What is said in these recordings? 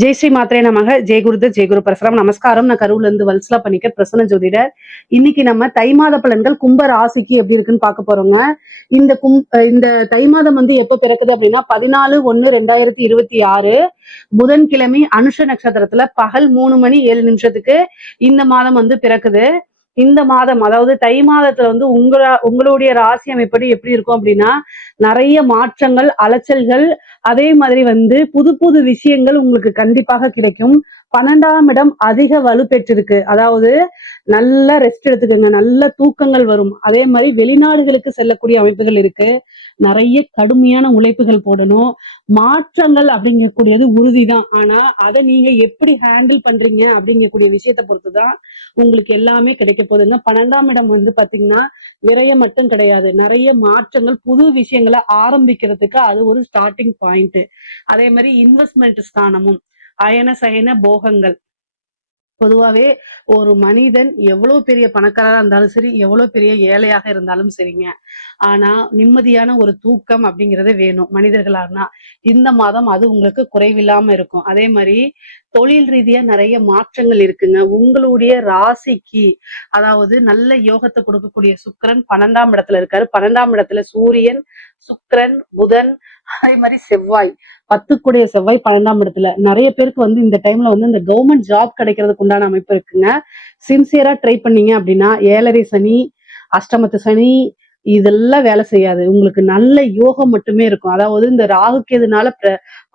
ஜெய் ஸ்ரீ மாத்ரே நமக. ஜெய் குருதத் ஜெய் குரு பரசுராம். நமஸ்காரம். நான் கரூர்ல இருந்து வல்சலா பண்ணிக்க பிரசன்ன ஜோதிடர். இன்னைக்கு நம்ம தை மாத பலன்கள் கும்ப ராசிக்கு எப்படி இருக்குன்னு பார்க்க போறோங்க. இந்த தை மாதம் வந்து எப்ப பிறக்குது அப்படின்னா 14/1/2026 புதன்கிழமை அனுஷ நட்சத்திரத்துல பகல் 3:07 இந்த மாதம் வந்து பிறக்குது. இந்த மாதம் அதாவது தை மாதத்துல வந்து உங்களுடைய ராசி அமைப்படி எப்படி இருக்கும் அப்படின்னா நிறைய மாற்றங்கள், அலைச்சல்கள், அதே மாதிரி வந்து புது புது விஷயங்கள் உங்களுக்கு கண்டிப்பாக கிடைக்கும். 12ஆம் இடம் அதிக வலு பெற்றிருக்கு. அதாவது நல்ல ரெஸ்ட் எடுத்துக்கோங்க, நல்ல தூக்கங்கள் வரும். அதே மாதிரி வெளிநாடுகளுக்கு செல்லக்கூடிய அமைப்புகள் இருக்கு. நிறைய கடுமையான உழைப்புகள் போடணும். மாற்றங்கள் அப்படிங்கக்கூடியது உறுதிதான். ஆனா அதை நீங்க எப்படி ஹேண்டில் பண்றீங்க அப்படிங்கக்கூடிய விஷயத்தை பொறுத்துதான் உங்களுக்கு எல்லாமே கிடைக்க போகுதுங்க. 12ஆம் இடம் வந்து பாத்தீங்கன்னா விரயம் மட்டும் கிடையாது, நிறைய மாற்றங்கள், புது விஷயங்களை ஆரம்பிக்கிறதுக்கு அது ஒரு ஸ்டார்டிங் பாயிண்ட். அதே மாதிரி இன்வெஸ்ட்மெண்ட் ஸ்தானமும் அயன சயன போகங்கள். பொதுவாவே ஒரு மனிதன் எவ்வளவு பெரிய பணக்காரரா இருந்தாலும் சரி, எவ்வளவு பெரிய ஏழையாக இருந்தாலும் சரிங்க, ஆனா நிம்மதியான ஒரு தூக்கம் அப்படிங்கறது வேணும் மனிதர்களானா. இந்த மாதம் அது உங்களுக்கு குறைவில்லாம இருக்கும். அதே மாதிரி தொழில் ரீதியா நிறைய மாற்றங்கள் இருக்குங்க. உங்களுடைய ராசிக்கு அதாவது நல்ல யோகத்தை கொடுக்கக்கூடிய சுக்கிரன் 12ஆம் இடத்துல இருக்காரு. 12ஆம் இடத்துல சூரியன், சுக்கிரன், புதன், அதே மாதிரி செவ்வாய், 10 செவ்வாய் 12ஆம் இடத்துல. நிறைய பேருக்கு வந்து இந்த டைம்ல வந்து இந்த கவர்மெண்ட் ஜாப் கிடைக்கிறதுக்கு உண்டான அமைப்பு இருக்குங்க. சின்சியரா ட்ரை பண்ணீங்க அப்படின்னா 7.5 சனி, அஷ்டமத்து சனி இதெல்லாம் வேலை செய்யாது. உங்களுக்கு நல்ல யோகம் மட்டுமே இருக்கும். அதாவது இந்த ராகு கேதுனால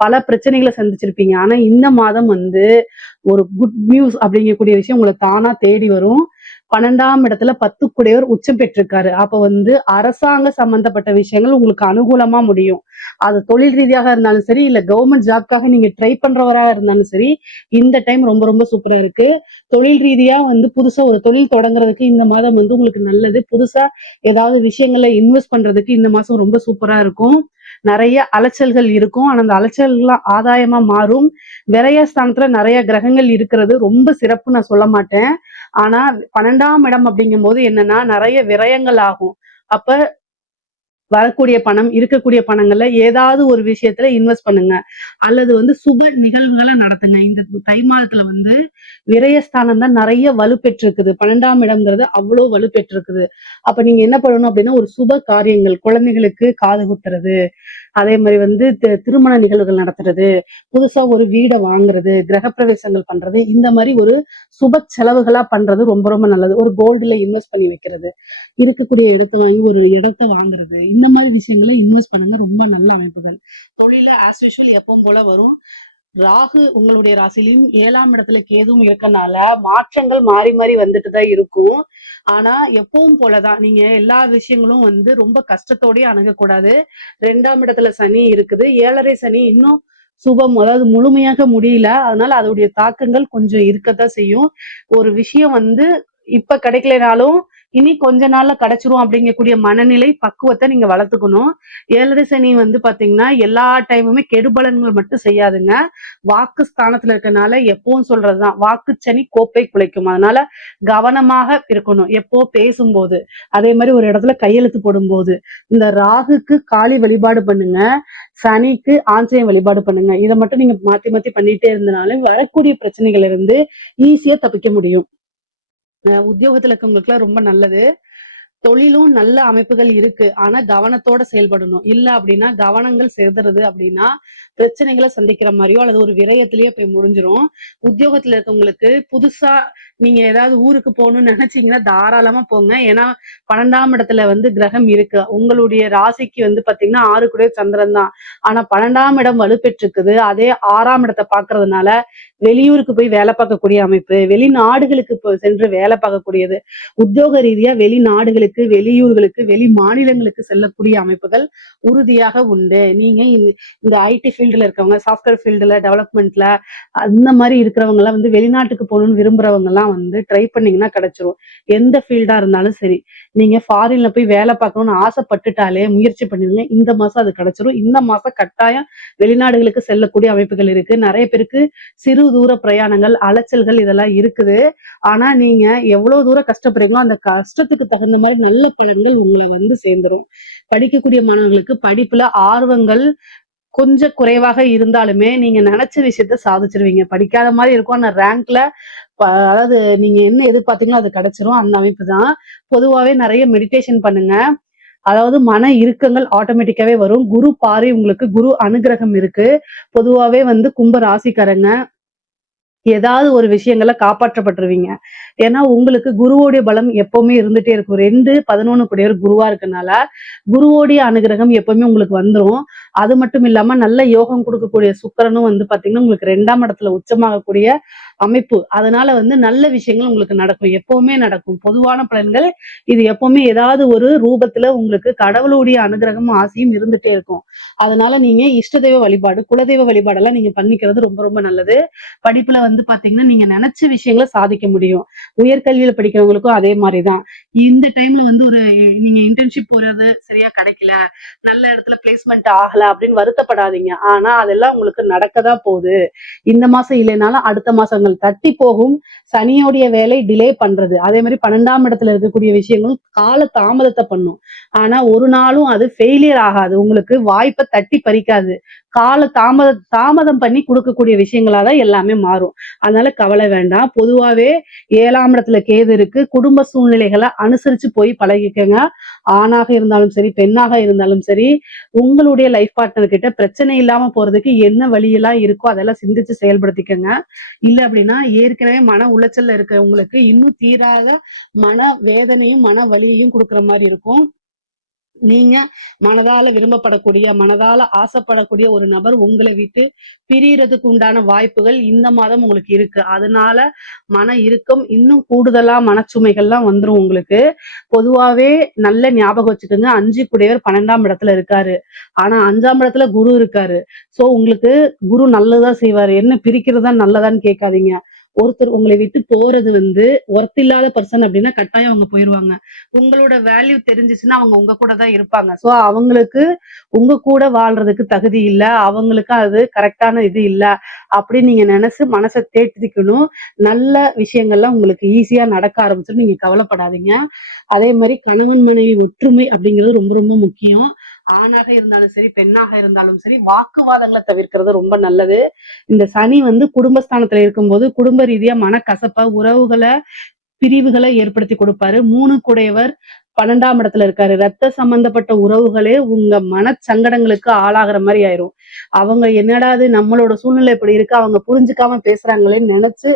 பல பிரச்சனைகளை சந்திச்சிருப்பீங்க. ஆனா இந்த மாதம் வந்து ஒரு குட் நியூஸ் அப்படிங்கக்கூடிய விஷயம் உங்களை தானா தேடி வரும். 12ஆம் இடத்துல 10 உச்சம் பெற்றிருக்காரு. அப்ப வந்து அரசாங்க சம்பந்தப்பட்ட விஷயங்கள் உங்களுக்கு அனுகூலமா முடியும். அது தொழில் ரீதியாக இருந்தாலும் சரி, இல்ல கவர்மெண்ட் ஜாப்காக நீங்க ட்ரை பண்றவரா இருந்தாலும் சரி, இந்த டைம் ரொம்ப ரொம்ப சூப்பரா இருக்கு. தொழில் ரீதியா வந்து புதுசா ஒரு தொழில் தொடங்குறதுக்கு இந்த மாதம் வந்து உங்களுக்கு நல்லது. புதுசா ஏதாவது விஷயங்களை இன்வெஸ்ட் பண்றதுக்கு இந்த மாசம் ரொம்ப சூப்பரா இருக்கும். நிறைய அலைச்சல்கள் இருக்கும். ஆனா அந்த அலைச்சல்கள்லாம் ஆதாயமா மாறும். விரயஸ்தானத்துல நிறைய கிரகங்கள் இருக்கிறது ரொம்ப சிறப்பு நான் சொல்ல மாட்டேன். ஆனா 12ஆம் இடம் அப்படிங்கும் போது என்னன்னா நிறைய விரயங்கள் ஆகும். அப்ப வரக்கூடிய பணம், இருக்கக்கூடிய பணங்கள்ல ஏதாவது ஒரு விஷயத்துல இன்வெஸ்ட் பண்ணுங்க. அல்லது வந்து சுப நிகழ்வுகளை நடத்துங்க. இந்த தை மாதத்துல வந்து விரயஸ்தானம் தான் நிறைய வலுப்பெற்றிருக்குது. 12ஆம் இடம்ங்கிறது அவ்வளவு வலுப்பெற்றிருக்குது. அப்ப நீங்க என்ன பண்ணணும் அப்படின்னா ஒரு சுப காரியங்கள், குழந்தைகளுக்கு காது குத்துறது, அதே மாதிரி வந்து திருமண நிகழ்வுகள் நடத்துறது, புதுசா ஒரு வீடை வாங்குறது, கிரகப்பிரவேசங்கள் பண்றது, இந்த மாதிரி ஒரு சுப செலவுகளா பண்றது ரொம்ப ரொம்ப நல்லது. ஒரு கோல்டுல இன்வெஸ்ட் பண்ணி வைக்கிறது, இருக்கக்கூடிய இடத்த வாங்கி ஒரு இடத்த வாங்குறது, இந்த மாதிரி விஷயங்களை இன்வெஸ்ட் பண்ணுங்க. ரொம்ப நல்ல அமைப்புகள். தொழில ஆஸ் யூஷுவல் எப்பவும் போல வரும். ராகு உங்களுடைய ராசிலையும் 7ஆம் இடத்துல கேதுவும் இருக்கனால மாற்றங்கள் மாறி மாறி வந்துட்டு தான் இருக்கும். ஆனா எப்பவும் போலதான் நீங்க எல்லா விஷயங்களும் வந்து ரொம்ப கஷ்டத்தோடய அணுகக்கூடாது. 2ஆம் இடத்துல சனி இருக்குது. 7.5 சனி இன்னும் சுபம், அதாவது முழுமையாக முடியல. அதனால அதோடைய தாக்கங்கள் கொஞ்சம் இருக்கத்தான் செய்யும். ஒரு விஷயம் வந்து இப்ப கிடைக்கலனாலும் இனி கொஞ்ச நாள்ல கிடைச்சிரும் அப்படிங்கக்கூடிய மனநிலை பக்குவத்தை நீங்க வளர்த்துக்கணும். 7.5 சனி வந்து பாத்தீங்கன்னா எல்லா டைமுமே கெடுபலன்கள் மட்டும் செய்யாதுங்க. வாக்கு ஸ்தானத்துல இருக்கனால எப்பவும் சொல்றதுதான், வாக்கு சனி கோப்பை குலைக்கும். அதனால கவனமாக இருக்கணும் எப்போ பேசும்போது. அதே மாதிரி ஒரு இடத்துல கையெழுத்து போடும்போது இந்த ராகுக்கு காளி வழிபாடு பண்ணுங்க, சனிக்கு ஆஞ்சநேய வழிபாடு பண்ணுங்க. இதை மட்டும் நீங்க மாத்தி மாத்தி பண்ணிட்டே இருந்தனால வரக்கூடிய பிரச்சனைகள் இருந்து ஈஸியா தப்பிக்க முடியும். உத்தியோகத்துல இருக்கவங்களுக்கு எல்லாம் ரொம்ப நல்லது. தொழிலும் நல்ல அமைப்புகள் இருக்கு. ஆனா கவனத்தோட செயல்படணும். இல்ல அப்படின்னா கவனங்கள் சிதறுது அப்படின்னா பிரச்சனைகளை சந்திக்கிற மாதிரியோ அல்லது ஒரு விரயத்திலேயே போய் முடிஞ்சிரும். உத்தியோகத்துல இருக்கவங்களுக்கு புதுசா நீங்க ஏதாவது ஊருக்கு போகணும்னு நினைச்சீங்கன்னா தாராளமா போங்க. ஏன்னா 12ஆம் இடத்துல வந்து கிரகம் இருக்கு. உங்களுடைய ராசிக்கு வந்து பாத்தீங்கன்னா 6 சந்திரன் தான். ஆனா 12ஆம் இடம் வலுப்பெற்றிருக்குது. அதே 6ஆம் இடத்தை பாக்குறதுனால வெளியூருக்கு போய் வேலை பார்க்கக்கூடிய அமைப்பு, வெளிநாடுகளுக்கு சென்று வேலை பார்க்கக்கூடியது, உத்தியோக ரீதியா வெளிநாடுகளுக்கு, வெளியூர்களுக்கு, வெளி மாநிலங்களுக்கு செல்லக்கூடிய அமைப்புகள் உறுதியாக உண்டு. நீங்க இந்த ஐடி ஃபீல்டுல இருக்கவங்க, சாஃப்ட்வேர் ஃபீல்டுல, டெவலப்மெண்ட்ல அந்த மாதிரி இருக்கிறவங்க எல்லாம் வந்து வெளிநாட்டுக்கு போகணும்னு விரும்புறவங்க எல்லாம் வந்து ட்ரை பண்ணீங்கன்னா கிடைச்சிரும். எந்த ஃபீல்டா இருந்தாலும் சரி, நீங்க ஃபாரின்ல போய் வேலை பார்க்கணும்னு ஆசைப்பட்டுட்டாலே முயற்சி பண்ணிருங்க. இந்த மாசம் அது கிடைச்சிரும். இந்த மாசம் கட்டாயம் வெளிநாடுகளுக்கு செல்லக்கூடிய அமைப்புகள் இருக்கு. நிறைய பேருக்கு சிறு தூர பிரயாணங்கள், அலைச்சல்கள் இதெல்லாம் இருக்குது. ஆனா நீங்க எவ்வளவு தூரம் கஷ்டப்படுறீங்களோ அந்த கஷ்டத்துக்கு தகுந்த மாதிரி நல்ல பலன்கள் உங்களை வந்து சேர்ந்துரும். படிக்கக்கூடிய மாணவர்களுக்கு படிப்புல ஆர்வங்கள் கொஞ்சம் குறைவாக இருந்தாலுமே நீங்க நினைச்ச விஷயத்த சாதிச்சிருவீங்க. படிக்காத மாதிரி இருக்கும். ஆனா ரேங்க்ல அதாவது நீங்க என்ன எதிர்பார்த்தீங்களோ அது கிடைச்சிரும். அந்த அமைப்பு தான். பொதுவாவே நிறைய மெடிடேஷன் பண்ணுங்க. அதாவது மன இறுக்கங்கள் ஆட்டோமேட்டிக்காவே வரும். குரு பார்வை உங்களுக்கு குரு அனுகிரகம் இருக்கு. பொதுவாவே வந்து கும்ப ராசிக்காரங்க ஏதாவது ஒரு விஷயங்கள்ல காப்பாற்றப்பட்டுருவீங்க. ஏன்னா, உங்களுக்கு குருவோடைய பலம் எப்பவுமே இருந்துட்டே இருக்கும். 2, 11 கூடியவர் குருவா இருக்கனால, குருவோடைய அனுகிரகம் எப்பவுமே உங்களுக்கு வந்துரும். அது மட்டும் இல்லாம நல்ல யோகம் குடுக்கக்கூடிய சுக்கிரனும் வந்து பாத்தீங்கன்னா, உங்களுக்கு 2ஆம் இடத்துல உச்சமாகக்கூடிய அமைப்பு. அதனால வந்து நல்ல விஷயங்கள் உங்களுக்கு நடக்கும். எப்பவுமே நடக்கும். பொதுவான பலன்கள் இது எப்பவுமே ஏதாவது ஒரு ரூபத்துல உங்களுக்கு கடவுளுடைய அனுகிரகமும், ஆசையும் இருந்துட்டே இருக்கும். அதனால நீங்க இஷ்ட தெய்வ வழிபாடு, குலதெய்வ வழிபாடெல்லாம் நீங்க பண்ணிக்கிறது ரொம்ப ரொம்ப நல்லது. படிப்புல வந்து பாத்தீங்கன்னா, நீங்க நெனச்ச விஷயங்கள சாதிக்க முடியும். உயர்கல்வியில படிக்கிறவங்களுக்கும் அதே மாரிதான். இந்த டைம்ல வந்து நீங்க இன்டர்ன்ஷிப் போறது சரியா கிடைக்கல, நல்ல இடத்துல பிளேஸ்மெண்ட் ஆகல அப்படின்னு வருத்தப்படாதீங்க. ஆனா அதெல்லாம் உங்களுக்கு நடக்க தான் போகுது. இந்த மாசம் இல்லைனாலும் அடுத்த மாசங்கள் தட்டி போகும். சனியோடைய வேலை டிலே பண்றது. அதே மாதிரி 12ஆம் இடத்துல இருக்கக்கூடிய விஷயங்களும் கால தாமதத்தை பண்ணும். ஆனா ஒரு நாளும் அது ஃபெயிலியர் ஆகாது. உங்களுக்கு வாய்ப்பை தட்டி பறிக்காது. தாமதம் பண்ணி கொடுக்கக்கூடிய விஷயங்களா தான் எல்லாமே மாறும். அதனால கவலை வேண்டாம். பொதுவாவே 7ஆம் இடத்துல கேது இருக்கு. குடும்ப சூழ்நிலைகளை அனுசரிச்சு போய் பழகிக்கங்க. ஆணாக இருந்தாலும் சரி, பெண்ணாக இருந்தாலும் சரி, உங்களுடைய லைஃப் பார்ட்னர் கிட்ட பிரச்சனை இல்லாம போறதுக்கு என்ன வழியெல்லாம் இருக்கோ அதெல்லாம் சிந்திச்சு செயல்படுத்திக்கங்க. இல்ல அப்படின்னா ஏற்கனவே மன உளைச்சல்ல இருக்கிறவங்களுக்கு இன்னும் தீராத மன வேதனையும் மன வலியையும் கொடுக்குற மாதிரி இருக்கும். நீங்க மனதால விரும்பப்படக்கூடிய, மனதால ஆசைப்படக்கூடிய ஒரு நபர் உங்களை விட்டு பிரியறதுக்கு உண்டான வாய்ப்புகள் இந்த மாதம் உங்களுக்கு இருக்கு. அதனால மன இறுக்கம் இன்னும் கூடுதலா மனச்சுமைகள்லாம் வந்துரும் உங்களுக்கு. பொதுவாவே நல்ல ஞாபகம் வச்சுக்கோங்க. 5 கூடியவர் 12ஆம் இடத்துல இருக்காரு. ஆனா 5ஆம் இடத்துல குரு இருக்காரு. சோ உங்களுக்கு குரு நல்லதா செய்வாரு. என்ன பிரிக்கிறதா நல்லதான்னு கேட்காதீங்க. ஒருத்தர் உங்களை விட்டு போறது வந்து ஒர்த் இல்லாத பர்சன் அப்படின்னா கட்டாயம் அவங்க போயிருவாங்க. உங்களோட வேல்யூ தெரிஞ்சுச்சுன்னா அவங்க உங்க கூட தான் இருப்பாங்க. சோ அவங்களுக்கு உங்க கூட வாழ்றதுக்கு தகுதி இல்ல. அவங்களுக்கு அது கரெக்டான இது இல்ல. அப்படின்னு நீங்க நினைச்சு மனசை தேற்றிக்கணும். நல்ல விஷயங்கள்லாம் உங்களுக்கு ஈஸியா நடக்க ஆரம்பிச்சிடும். நீங்க கவலைப்படாதீங்க. அதே மாதிரி கணவன் மனைவி ஒற்றுமை அப்படிங்கிறது ரொம்ப ரொம்ப முக்கியம். ஆணாக இருந்தாலும் சரி, பெண்ணாக இருந்தாலும் சரி, வாக்குவாதங்களை தவிர்க்கிறது ரொம்ப நல்லது. இந்த சனி வந்து குடும்பஸ்தானத்துல இருக்கும்போது குடும்ப ரீதியா மனக்கசப்ப, பிரிவுகளை ஏற்படுத்தி கொடுப்பாரு. 3 கூடையவர் 12ஆம் இடத்துல இருக்காரு. ரத்த சம்பந்தப்பட்ட உறவுகளே உங்க மனச்சங்கடங்களுக்கு ஆளாகிற மாதிரி ஆயிரும். அவங்க என்னடா இது நம்மளோட சூழ்நிலை இப்படி இருக்கு, அவங்க புரிஞ்சுக்காம பேசுறாங்களேன்னு நினைச்சு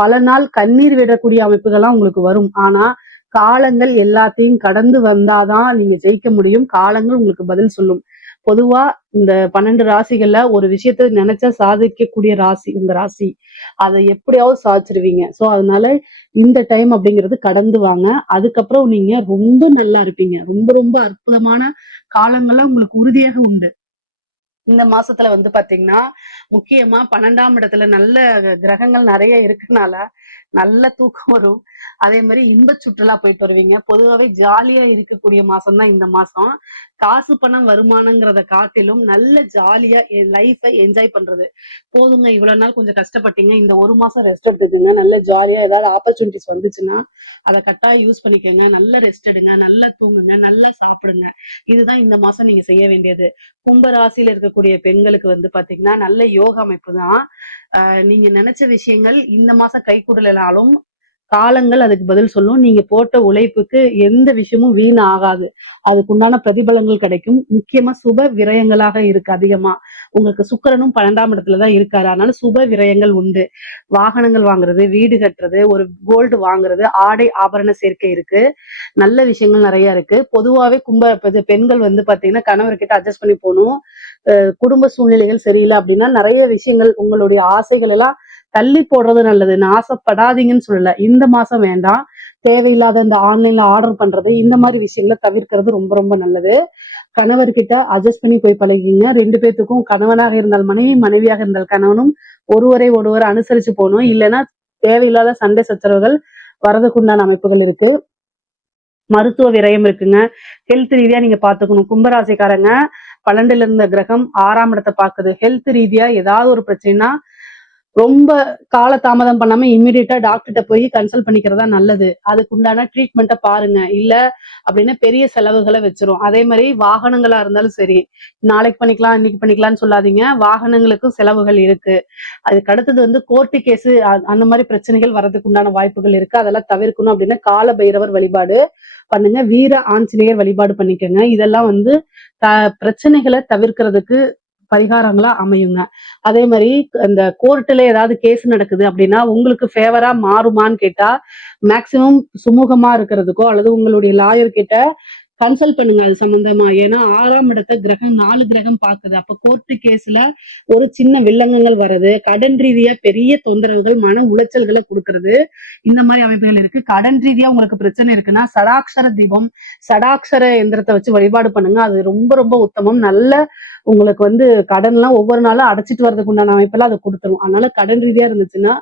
பல நாள் கண்ணீர் விடக்கூடிய அமைப்புகள்லாம் உங்களுக்கு வரும். ஆனா காலங்கள் எல்லாத்தையும் கடந்து வந்தாதான் நீங்க ஜெயிக்க முடியும். காலங்கள் உங்களுக்கு பதில் சொல்லும். பொதுவா இந்த 12 ராசிகள்ல ஒரு விஷயத்த நினைச்சா சாதிக்கக்கூடிய ராசி உங்க ராசி. அதை எப்படியாவது சாதிச்சிருவீங்க. சோ அதனால இந்த டைம் அப்படிங்கிறது கடந்து வாங்க. அதுக்கப்புறம் நீங்க ரொம்ப நல்லா இருப்பீங்க. ரொம்ப ரொம்ப அற்புதமான காலங்கள்லாம் உங்களுக்கு உறுதியாக உண்டு. இந்த மாசத்துல வந்து பாத்தீங்கன்னா முக்கியமா 12ஆம் இடத்துல நல்ல கிரகங்கள் நிறைய இருக்கனால நல்ல தூக்கம் வரும். அதே மாதிரி இன்ப சுற்றுலா போயிட்டு வருவீங்க. பொதுவாவே ஜாலியா இருக்கக்கூடிய மாசம் தான் இந்த மாசம். காசு பணம் வருமானங்கிறத காட்டிலும் நல்ல ஜாலியா லைஃபை என்ஜாய் பண்றது. போதுங்க இவ்வளவு நாள் கொஞ்சம் கஷ்டப்பட்டீங்க, இந்த ஒரு மாசம் ரெஸ்ட் எடுத்துக்கோங்க. நல்ல ஜாலியா ஏதாவது ஆப்பர்ச்சுனிட்டிஸ் வந்துச்சுன்னா அதை கட்டாயம் யூஸ் பண்ணிக்கோங்க. நல்ல ரெஸ்ட் எடுங்க, நல்லா தூங்குங்க, நல்லா சாப்பிடுங்க. இதுதான் இந்த மாசம் நீங்க செய்ய வேண்டியது. கும்ப ராசியில இருக்கக்கூடிய பெண்களுக்கு வந்து பாத்தீங்கன்னா நல்ல யோக அமைப்பு தான். நீங்க நினைச்ச விஷயங்கள் இந்த மாசம் கை கூடலனாலும் காலங்கள் அதுக்கு பதில் சொல்லும். நீங்க போட்ட உழைப்புக்கு எந்த விஷயமும் வீண் ஆகாது. அதுக்குண்டான பிரதிபலங்கள் கிடைக்கும். முக்கியமா சுப விரயங்களாக இருக்கு அதிகமா. உங்களுக்கு சுக்கிரனும் 12ஆம் இடத்துலதான் இருக்காரு. அதனால சுப விரயங்கள் உண்டு. வாகனங்கள் வாங்குறது, வீடு கட்டுறது, ஒரு கோல்டு வாங்குறது, ஆடை ஆபரண சேர்க்கை இருக்கு. நல்ல விஷயங்கள் நிறைய இருக்கு. பொதுவாவே பெண்கள் வந்து பாத்தீங்கன்னா கணவர்கிட்ட அட்ஜஸ்ட் பண்ணி போகணும். குடும்ப சூழ்நிலைகள் சரியில்லை அப்படின்னா நிறைய விஷயங்கள் உங்களுடைய ஆசைகள் எல்லாம் தள்ளி போடுறது நல்லது. நான் ஆசைப்படாதீங்கன்னு சொல்லல. இந்த மாசம் வேண்டாம். தேவையில்லாத இந்த ஆன்லைன்ல ஆர்டர் பண்றது இந்த மாதிரி விஷயங்களை தவிர்க்கிறது ரொம்ப ரொம்ப நல்லது. கணவர்கிட்ட அட்ஜஸ்ட் பண்ணி போய் பழகிங்க. 2 பேத்துக்கும் கணவனாக இருந்தால் மனைவி, மனைவியாக இருந்தால் கணவனும் ஒருவரை அனுசரிச்சு போகணும். இல்லைன்னா தேவையில்லாத சண்டை சச்சரவுகள் வரதுக்குண்டான அமைப்புகள் இருக்கு. மருத்துவ விரயம் இருக்குங்க. ஹெல்த் ரீதியா நீங்க பாத்துக்கணும். கும்பராசிக்காரங்க 12ல இருந்த கிரகம் 6ஆம் இடத்தை பாக்குது. ஹெல்த் ரீதியா ஏதாவது ஒரு பிரச்சனைனா ரொம்ப கால தாமதம் பண்ணாம இம்மிடியட்டா டாக்டர்ட்ட போய் கன்சல்ட் பண்ணிக்கிறதா நல்லது. அதுக்கு உண்டான ட்ரீட்மெண்ட்ட பாருங்க. இல்ல அப்படின்னா பெரிய செலவுகள வச்சுரும். அதே மாரி வாகனங்களா இருந்தாலும் சரி, நாளைக்கு பண்ணிக்கலாம், இன்னைக்கு பண்ணிக்கலாம்னு சொல்லாதீங்க. வாகனங்களுக்கும் செலவுகள் இருக்கு. அதுக்கு அடுத்தது வந்து கோர்ட்டு கேஸு அந்த மாரி பிரச்சனைகள் வர்றதுக்கு உண்டான வாய்ப்புகள் இருக்கு. அதெல்லாம் தவிர்க்கணும் அப்படின்னா கால பைரவர் வழிபாடு பண்ணுங்க. வீர ஆஞ்சநேயர் வழிபாடு பண்ணிக்கங்க. இதெல்லாம் வந்து த பிரச்சனைகள தவிர்க்கிறதுக்கு பரிகாரங்களா அமையுங்க. அதே மாரி அந்த கோர்ட்ல ஏதாவது கேஸ் நடக்குது அப்படின்னா, உங்களுக்கு ஃபேவரா மாறுமான்னு கேட்டா, மேக்ஸிமம் சுமூகமா இருக்கிறதுக்கோ, அல்லது உங்களுடைய லாயர் கிட்ட கன்சல்ட் பண்ணுங்க அது சம்பந்தமா. ஏன்னா 6ஆம் இடத்த கிரகம் 4 கிரகம் பாக்குது. அப்ப கோர்ட்டு கேஸ்ல ஒரு சின்ன வில்லங்கங்கள் வர்றது, கடன் ரீதியா பெரிய தொந்தரவுகள், மன உளைச்சல்கள குடுக்கறது, இந்த மாரி அமைப்புகள் இருக்கு. கடன் ரீதியா உங்களுக்கு பிரச்சனை இருக்குன்னா, சடாக்ஷர தீபம், சடாக்ஷர எந்திரத்த வச்சு வழிபாடு பண்ணுங்க. அது ரொம்ப ரொம்ப உத்தமம். நல்ல உங்களுக்கு வந்து கடன்லாம் ஒவ்வொரு நாளும் அடைச்சிட்டு வர்றதுக்கு உண்டான அமைப்பெல்லாம் அது குடுத்துரும். அதனால கடன் ரீதியா இருந்துச்சுன்னா,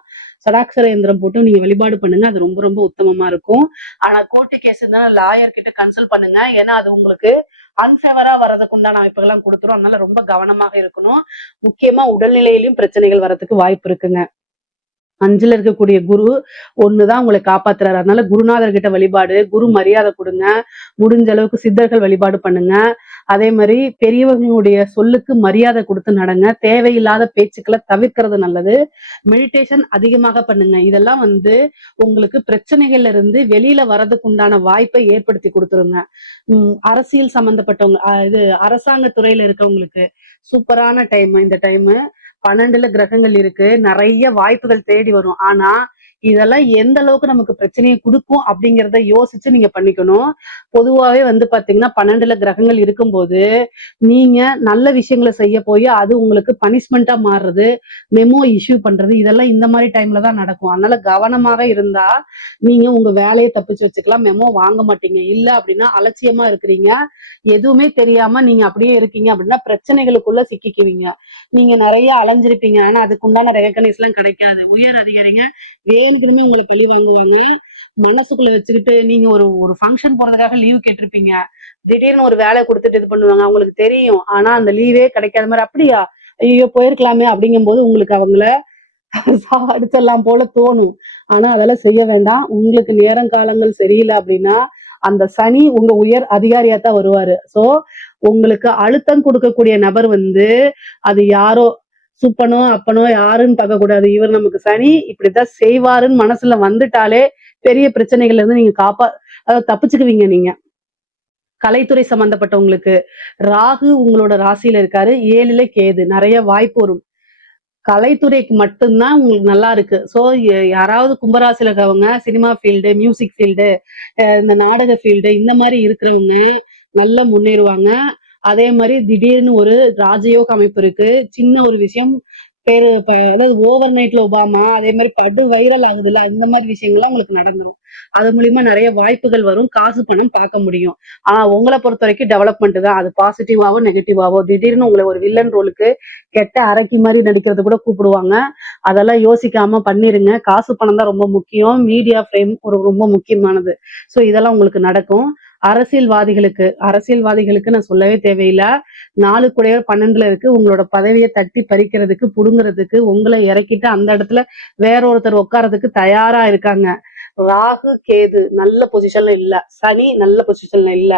சடாக்ஷர எந்திரம் போட்டு நீங்க வழிபாடு பண்ணுங்க. அது ரொம்ப ரொம்ப உத்தமமா இருக்கும். ஆனா கோர்ட்டு கேஸ்ன்னா லாயர் கிட்ட கன்சல்ட் பண்ணுங்க. ஏன்னா அது உங்களுக்கு அன்ஃபேவரா வர்றதுக்கு உண்டான அமைப்புகள்லாம் குடுத்துரும். அதனால ரொம்ப கவனமாக இருக்கணும். முக்கியமா உடல்நிலையிலயும் பிரச்சனைகள் வர்றதுக்கு வாய்ப்பு இருக்குங்க. 5ல இருக்கக்கூடிய குரு ஒண்ணுதான் உங்களை காப்பாத்துறாரு. அதனால குருநாதர் கிட்ட வழிபாடு, குரு மரியாதை கொடுங்க. முடிஞ்ச அளவுக்கு சித்தர்கள் வழிபாடு பண்ணுங்க. அதே மாதிரி பெரியவங்களுடைய சொல்லுக்கு மரியாதை கொடுத்து நடங்க. தேவையில்லாத பேச்சுக்களை தவிர்க்கிறது நல்லது. மெடிடேஷன் அதிகமாக பண்ணுங்க. இதெல்லாம் வந்து உங்களுக்கு பிரச்சனைகள்ல இருந்து வெளியில வர்றதுக்கு உண்டான வாய்ப்பை ஏற்படுத்தி கொடுத்துருங்க. அரசியல் சம்பந்தப்பட்டவங்க இது அரசாங்க துறையில இருக்கவங்களுக்கு சூப்பரான டைம் இந்த டைம். 12ல கிரகங்கள் இருக்கு. நிறைய வாய்ப்புகள் தேடி வரும். ஆனா இதெல்லாம் எந்த அளவுக்கு நமக்கு பிரச்சனையை குடுக்கும் அப்படிங்கிறத யோசிச்சு நீங்க பண்ணிக்கணும். பொதுவாவே வந்து பாத்தீங்கன்னா 12ல கிரகங்கள் இருக்கும்போது, நீங்க நல்ல விஷயங்கள செய்ய போய் அது உங்களுக்கு பனிஷ்மென்ட்டா மாறுறது, மெமோ இஷ்யூ பண்றது இதெல்லாம் இந்த மாரி டைம்ல தான் நடக்கும். அதனால கவனமாக இருந்தா, நீங்க உங்க வேலைய தப்பிச்சு வச்சுக்கலாம். மெமோ வாங்க மாட்டீங்க. இல்ல அப்படின்னா அலட்சியமா இருக்கிறீங்க. எதுவுமே தெரியாம நீங்க அப்படியே இருக்கீங்க அப்படின்னா பிரச்சனைகளுக்குள்ள சிக்கிக்குவீங்க. நீங்க நிறைய அலைஞ்சிருப்பீங்க. ஆனா அதுக்கு உண்டான ரெகக்னைஸ் எல்லாம் கிடைக்காது. உயர் அதிகாரிங்க வேணுக்குமே உங்களை பழி வாங்குவாங்க. மனசுக்குள்ள வச்சுக்கிட்டு நீங்க ஒரு ஒரு ஃபங்க்ஷன் போறதுக்காக லீவ் கேட்டிருப்பீங்க. திடீர்னு ஒரு வேலை கொடுத்துட்டு இது பண்ணுவாங்க. அவங்களுக்கு தெரியும். ஆனா அந்த லீவே கிடைக்காத மாதிரி அப்படியா ஐயோ போயிருக்கலாமே அப்படிங்கும்போது உங்களுக்கு அவங்கள சாடிச்சிடலாம் போல தோணும். ஆனா அதெல்லாம் செய்ய வேண்டாம். உங்களுக்கு நேரம் காலங்கள் சரியில்லை அப்படின்னா அந்த சனி உங்க உயர் அதிகாரியா தான் வருவாரு. சோ உங்களுக்கு அழுத்தம் கொடுக்கக்கூடிய நபர் வந்து அது யாரோ சுப்பனோ அப்பனோ யாருன்னு பார்க்க கூடாது. இவர் நமக்கு சனி இப்படித்தான் செய்வாருன்னு மனசுல வந்துட்டாலே பெரிய பிரச்சனைகள்ல இருந்து நீங்க அதாவது தப்பிச்சுக்குவீங்க நீங்க. கலைத்துறை சம்பந்தப்பட்டவங்களுக்கு ராகு உங்களோட ராசியில இருக்காரு. 7ல கேது. நிறைய வாய்ப்பு வரும். கலைத்துறைக்கு மட்டும்தான் உங்களுக்கு நல்லா இருக்கு. சோ யாராவது கும்பராசில இருக்கவங்க சினிமா ஃபீல்டு, மியூசிக் ஃபீல்டு, இந்த நாடக ஃபீல்டு இந்த மாதிரி இருக்கிறவங்க நல்லா முன்னேறுவாங்க. அதே மாதிரி திடீர்னு ஒரு ராஜயோக அமைப்பு இருக்கு. சின்ன ஒரு விஷயம் அதாவது ஓவர் நைட்ல ஒபாமா அதே மாதிரி படு வைரல் ஆகுதுல்ல இந்த மாதிரி விஷயங்கள்லாம் உங்களுக்கு நடந்துரும். அது மூலியமா நிறைய வாய்ப்புகள் வரும். காசு பணம் பார்க்க முடியும். ஆனா உங்களை பொறுத்த வரைக்கும் டெவலப்மெண்ட் தான். அது பாசிட்டிவாவோ நெகட்டிவாவோ திடீர்னு உங்களை ஒரு வில்லன் ரோலுக்கு கெட்ட அரக்கி மாதிரி நடிக்கிறது கூட கூப்பிடுவாங்க. அதெல்லாம் யோசிக்காம பண்ணிருங்க. காசு பணம் தான் ரொம்ப முக்கியம். மீடியா ஃப்ரேம் ஒரு ரொம்ப முக்கியமானது. சோ இதெல்லாம் உங்களுக்கு நடக்கும். அரசியல்வாதிகளுக்கு நான் சொல்லவே தேவையில்லை. 4 குடையவர் 12ல இருக்கு. உங்களோட பதவியை தட்டி பறிக்கிறதுக்கு புடுங்குறதுக்கு உங்களை இறக்கிட்டு அந்த இடத்துல வேற ஒருத்தர் உட்கார்றதுக்கு தயாரா இருக்காங்க. ராகு கேது நல்ல பொசிஷன்ல இல்ல. சனி நல்ல பொசிஷன்ல இல்ல.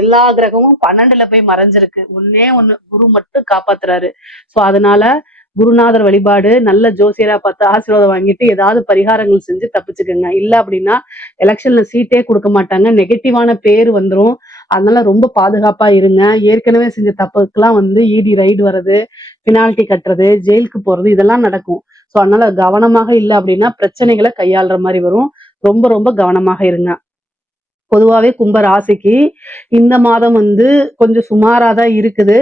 எல்லா கிரகமும் 12ல போய் மறைஞ்சிருக்கு. ஒண்ணே ஒண்ணு குரு மட்டும் காப்பாத்துறாரு. சோ அதனால குருநாதர் வழிபாடு நல்ல ஜோசியரா பார்த்து ஆசீர்வாதம் வாங்கிட்டு ஏதாவது பரிகாரங்கள் செஞ்சு தப்பிச்சுக்கோங்க. இல்ல அப்படின்னா எலெக்ஷன்ல சீட்டே கொடுக்க மாட்டாங்க. நெகட்டிவான பேர் வந்துரும். அதனால ரொம்ப பாதுகாப்பா இருங்க. ஏற்கனவே செஞ்ச தப்புக்கெல்லாம் வந்து இடி ரைடு வர்றது, பெனால்டி கட்டுறது, ஜெயிலுக்கு போறது இதெல்லாம் நடக்கும். சோ அதனால கவனமாக இல்ல அப்படின்னா பிரச்சனைகளை கையாளுற மாதிரி வரும். ரொம்ப ரொம்ப கவனமாக இருங்க. பொதுவாவே கும்ப ராசிக்கு இந்த மாதம் வந்து கொஞ்சம் சுமாரா தான் இருக்குது.